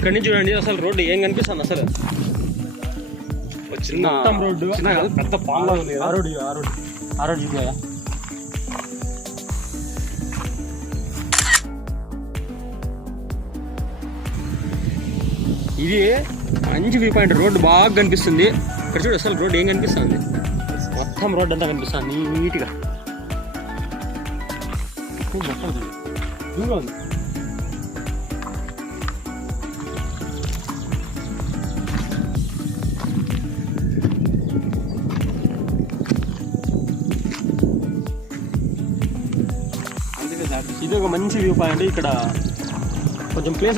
ఇక్కడ నుంచి చూడండి అసలు రోడ్డు ఏం కనిపిస్తుంది అసలు. చిన్న రోడ్డు పెద్ద పాంగా ఉంది. ఆ రోడ్డు చూడాయా. ఇది మంచి వ్యూ పాయింట్. రోడ్డు బాగా కనిపిస్తుంది. ఇక్కడ చూడు అసలు రోడ్డు ఏం కనిపిస్తుంది. మొత్తం రోడ్డు అంతా కనిపిస్తుంది నీట్గా. ఉంది. ఇది ఒక మంచి వ్యూ పాయింట్. ఇక్కడ కొంచెం ప్లేస్